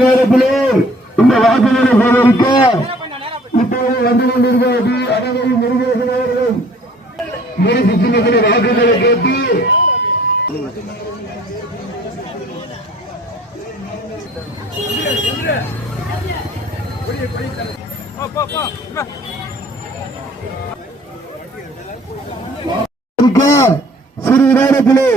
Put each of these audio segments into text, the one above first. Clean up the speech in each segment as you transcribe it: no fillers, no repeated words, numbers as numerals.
நேரத்திலே இந்த வாக்குகளை சேகரிக்க இப்போது வந்து கொண்டிருக்கிறது அனைவரும் முருகேசன் அவர்கள் முருகு சின்னத்திலே வாக்குகளை கேட்டு சிறிது நேரத்திலே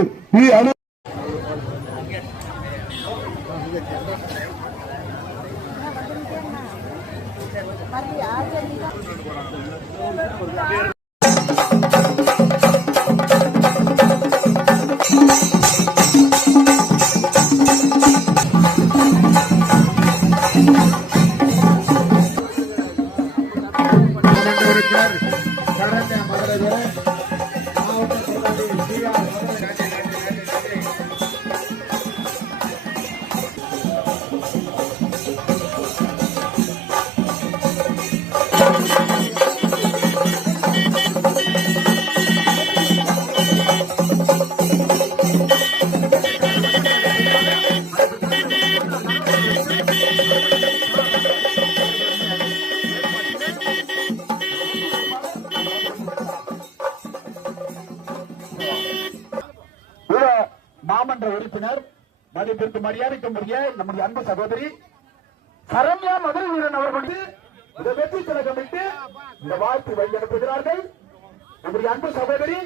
மாமன்ற உறுப்பினர் மதிப்பிற்கு மரியாதைக்குரிய நம்முடைய அன்பு சகோதரி சரண்யா மதுரை வீரன் அவர்களுக்கு இந்த வெற்றி திலகமிட்டு இந்த வாழ்த்து வைத்திருக்கிறார்கள். நம்முடைய அன்பு சகோதரி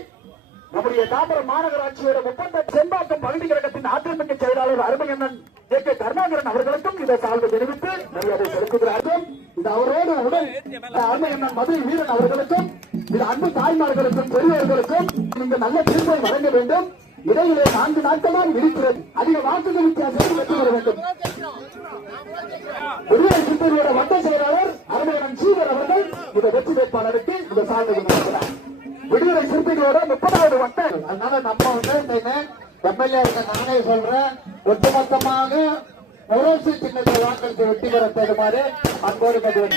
நம்முடைய தாம்பரம் மாநகராட்சியோட ஒப்பந்த செம்பாக்கம் பகுதி கழகத்தின் அதிமுக செயலாளர் அருமையண்ணன் கே கருணாகரன் அவர்களுக்கும் இதை சால்வை தெரிவித்து மரியாதை செலுத்துகிறார்கள். இது அவரோடு உடன் அருமையண்ணன் மதுரை வீரன் அவர்களுக்கும் இது அன்பு தாய்மார்களுக்கும் பெரியவர்களுக்கும் நீங்க நல்ல தீர்ப்பை வழங்க வேண்டும். இடையிலே 4 நாட்களால் இருக்கிறது. அதிக வாக்குகள் வித்தியாசத்தில் வெற்றி பெற வேண்டும். விடுதலை சிறுத்தைகளோட வட்ட செயலாளர் அருமையண்ணன் சீவர் அவர்கள் இந்த வெற்றி வேட்பாளருக்கு இந்த சாதனை நடத்துகிறார். விடுதலை சிறுத்தைகளோட 30வது வட்டம். அதனால நம்ம எம்எல்ஏ நானே சொல்றேன், ஒட்டுமொத்தமாக முரசு சின்னத்தில் வாக்களித்து வெற்றி பெற தருமாறு அன்போடு கட்டுவேன்.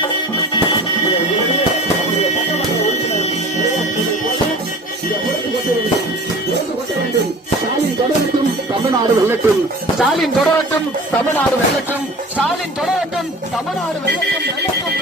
ஸ்டாலின் தொடரட்டும், தமிழ்நாடு வெல்லட்டும். ஸ்டாலின் தொடரட்டும், தமிழ்நாடு வெல்லட்டும். ஸ்டாலின் தொடரட்டும், தமிழ்நாடு வெல்லட்டும்.